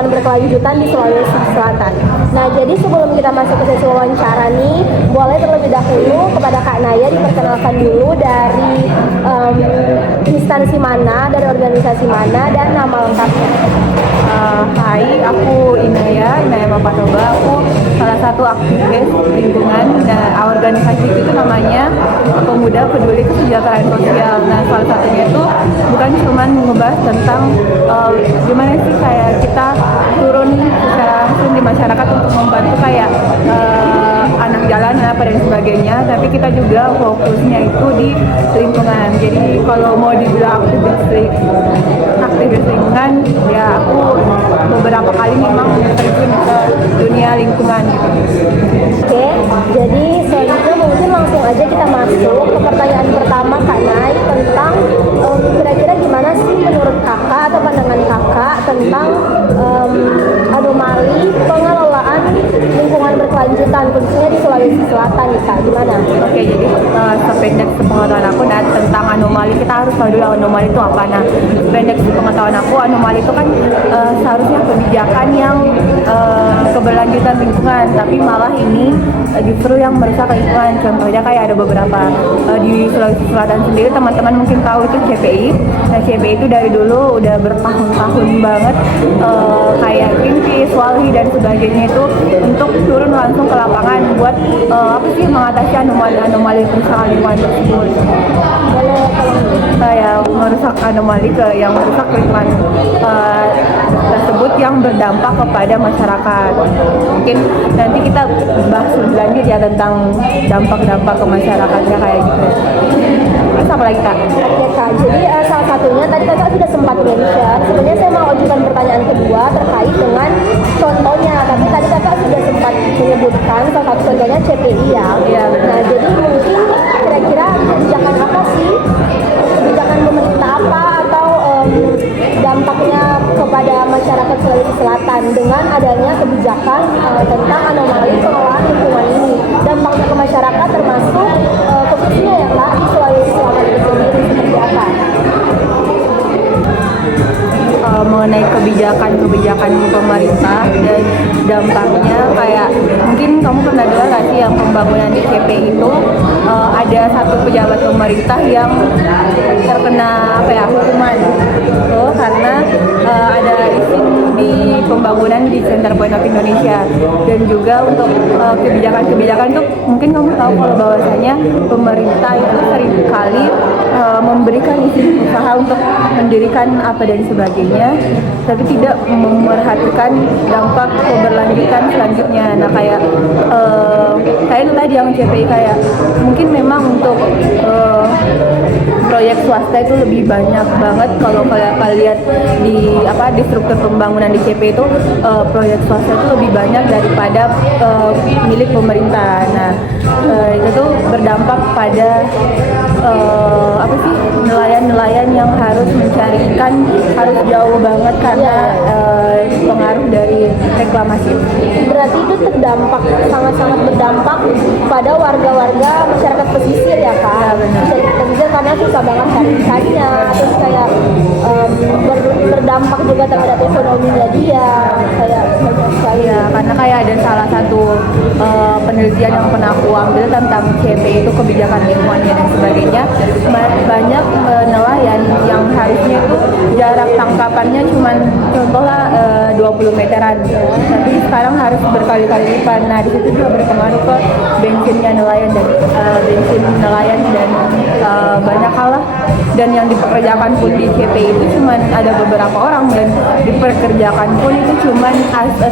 lingkungan berkelanjutan di Sulawesi Selatan. Nah, jadi sebelum kita masuk ke sesi wawancara nih, boleh terlebih dahulu kepada Kak Naya diperkenalkan dulu dari instansi mana, dari organisasi mana, dan nama lengkapnya. Hai, aku Inaya Mapatoba. Aku salah satu aktivis lingkungan. Nah, organisasi itu namanya Pemuda Peduli Kesejahteraan Sosial. Nah, salah satunya itu bukan cuma ngebahas tentang gimana sih kayak kita turun secara langsung di masyarakat untuk membantu kayak anak jalanan apa dan sebagainya, tapi kita juga fokusnya itu di lingkungan. Jadi kalau mau dibilang aktivis lingkungan, ya aku beberapa kali memang terjun ke dunia lingkungan gitu. Oke, jadi selanjutnya mungkin langsung aja kita masuk ke pertanyaan pertama Kak Nay tentang kira-kira gimana sih menurut kakak atau pandangan kakak tentang anomali pengelolaan lingkungan berkelanjutan khususnya di Sulawesi Selatan nih Kak, gimana? Oke, jadi sependek sepengetahuan aku tentang anomali, kita harus tahu dulu anomali itu apa. Nah, sependek sepengetahuan aku, anomali itu kan seharusnya kebijakan yang keberlanjutan lingkungan, tapi malah ini justru yang merusak lingkungan. Contohnya kayak ada beberapa di Sulawesi Selatan sendiri, teman-teman mungkin tahu itu CPI. Nah, CPI itu dari dulu udah bertahun-tahun banget kayak Greenpeace, Walhi dan sebagainya itu untuk turun langsung ke lapangan buat apa sih mengatasi anomali kerusakan lingkungan tersebut. Kayak merusak anomali yang merusak lingkungan tersebut yang berdampak kepada masyarakat. Mungkin nanti kita bahas lebih lanjut ya tentang dampak-dampak ke masyarakatnya kayak gitu. Terus apa lagi Kak? Oke Kak, jadi salah satunya tadi kakak sudah sempat mention, sebenarnya saya mau ajukan pertanyaan kedua terkait dengan contohnya, tapi tadi kakak sudah sempat menyebutkan salah satu contohnya CPI ya. Iya, benar. Nah, jadi mungkin kira-kira kebijakan apa sih, kebijakan pemerintah apa atau dampaknya kepada masyarakat Sulawesi Selatan dengan adanya kebijakan tentang anomali pengelolaan lingkungan ini, dampaknya ke masyarakat termasuk khususnya ya Kak di Sulawesi Selatan itu sendiri seperti apa? Mengenai kebijakan pemerintah dan dampaknya, kayak mungkin kamu pernah dengar nggak sih yang pembangunan di CPI itu ada satu pejabat pemerintah yang terkena hukuman karena ada izin di pembangunan di Center Point of Indonesia. Dan juga untuk kebijakan itu mungkin kamu tahu kalau bahwasanya pemerintah itu seringkali memberikan izin usaha untuk mendirikan apa dan sebagainya, tapi tidak memerhatikan dampak keberlanjutan selanjutnya. Nah, kayak itu tadi yang CPI, kayak mungkin memang untuk proyek swasta itu lebih banyak banget. Kalau kalian lihat di struktur pembangunan di CPI itu proyek swasta itu lebih banyak daripada milik pemerintah. Nah, itu tuh berdampak pada nelayan-nelayan yang harus mencari ikan harus jauh banget karena pengaruh dari reklamasi. Berarti itu sangat-sangat berdampak pada warga-warga masyarakat pesisir ya Kak? Ya, benar. Masyarakat pesisir karena susah banget cari ikannya, terus kayak berdampak juga terhadap ekonominya dia, kayak banyak sekali. Ya, karena kayak ada salah satu penelitian yang pernah aku ambil tentang CPI itu, kebijakan lingkungannya dan sebagainya. Banyak nelayan yang harusnya itu jarak tangkapannya cuman contohlah 20 meteran, tapi sekarang harus berkali-kali lipat. Nah, di situ juga berpengaruh ke bensinnya nelayan dan banyak hal lah. Dan yang dipekerjakan pun di CPI itu cuman ada beberapa orang, dan dipekerjakan pun itu cuman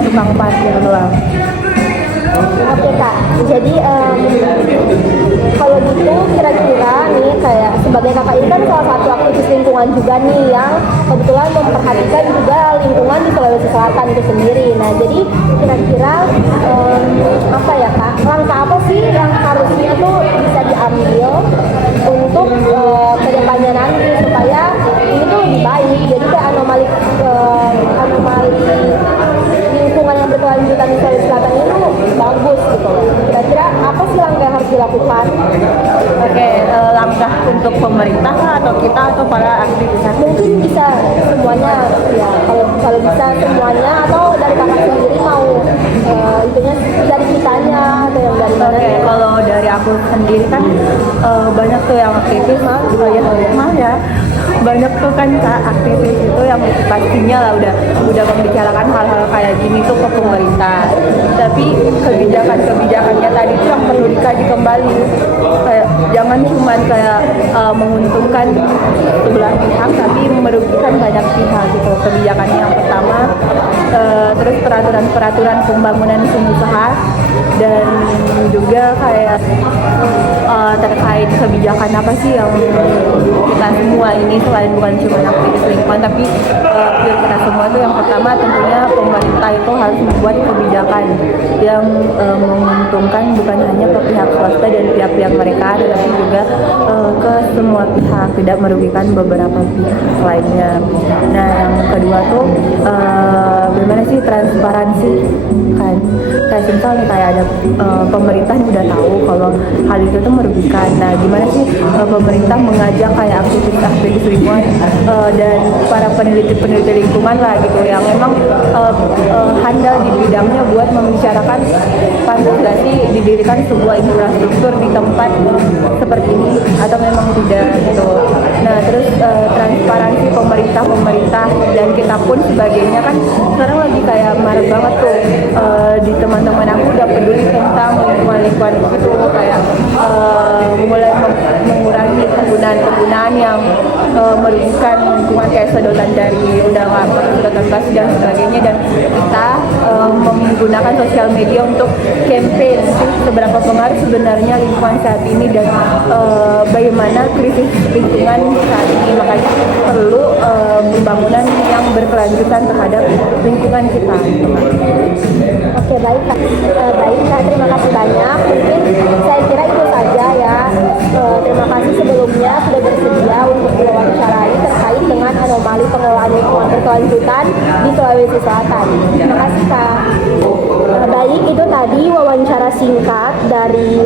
tukang parkir doang. Oke Kak, jadi kalau gitu kira-kira nih kayak sebagai kakak ini kan salah satu aktivis lingkungan juga nih yang kebetulan memperhatikan juga lingkungan di Sulawesi Selatan itu sendiri. Nah, jadi kira-kira apa ya Kak, langkah apa sih yang harusnya tuh bisa diambil untuk kedepannya nanti supaya ini tuh lebih baik, jadi kayak anomali lingkungan yang berkelanjutan di Sulawesi Selatan ini tuh bagus gitu. Kira-kira apa sih langkah yang harus dilakukan? Oke, langkah untuk pemerintah atau kita atau para aktivis? Mungkin bisa semuanya ya. Kalau kalau bisa semuanya, atau dari kakak sendiri mau intinya dari kitanya atau yang dari mana? Oke, kalau dari aku sendiri kan banyak tuh yang aktivis, maaf ya, banyak tuh kan Kak, aktivis itu yang pastinya lah udah membicarakan hal-hal kayak gini tuh ke pemerintah. Tapi kebijakannya tadi tuh yang perlu dikaji kembali. Kayak jangan cuma kayak menguntungkan sebelah pihak, tapi merugikan banyak pihak gitu. Kebijakannya yang pertama, terus peraturan pembangunan usaha, dan juga kayak terkait kebijakan apa sih yang kita semua ini, selain bukan cuma aktivis lingkungan tapi kita semua itu, yang pertama tentunya pemerintah itu harus membuat kebijakan yang menguntungkan bukan hanya ke pihak swasta dan pihak-pihak mereka, tetapi juga ke semua pihak, tidak merugikan beberapa pihak lainnya. Nah, yang kedua tuh bagaimana sih transparansi kan, kayak misal nih kayak ada pemerintah yang udah tahu kalau hal itu tuh merugikan. Nah, gimana sih pemerintah mengajak kayak aktivis lingkungan dan para peneliti lingkungan lah gitu yang memang handal di bidangnya buat membicarakan pantas nggak sih didirikan sebuah infrastruktur di tempat seperti ini atau memang tidak gitu. Nah, terus transparansi pemerintah dan kita pun sebagainya kan sekarang lagi kayak maret banget tuh, di teman-teman aku udah peduli tentang lingkungan gitu, kayak mulai mengurangi penggunaan yang merugikan lingkungan kayak sedotan dari undangan, sedotan plastik dan sebagainya. Dan kita menggunakan sosial media untuk campaign seberapa pengaruh sebenarnya lingkungan saat ini dan bagaimana krisis lingkungan saat ini. Makanya perlu pembangunan yang berkelanjutan terhadap lingkungan kita. Oke, baik Kak. Baik Kak, terima kasih banyak. Mungkin saya kira itu saja ya. Terima kasih sebelumnya sudah bersedia untuk diwawancarai terkait dengan anomali pengelolaan lingkungan berkelanjutan di Sulawesi Selatan. Terima kasih Kak. Baik, itu tadi wawancara singkat dari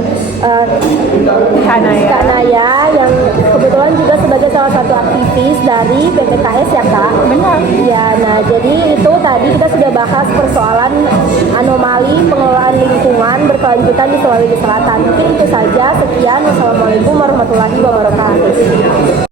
Kak Naya yang kebetulan juga sebagai salah satu aktivis dari PPKS ya Kak. Benar. Ya, nah jadi itu tadi kita sudah bahas persoalan anomali pengelolaan lingkungan berkelanjutan di Sulawesi Selatan. Mungkin itu saja. Sekian. Wassalamualaikum warahmatullahi wabarakatuh.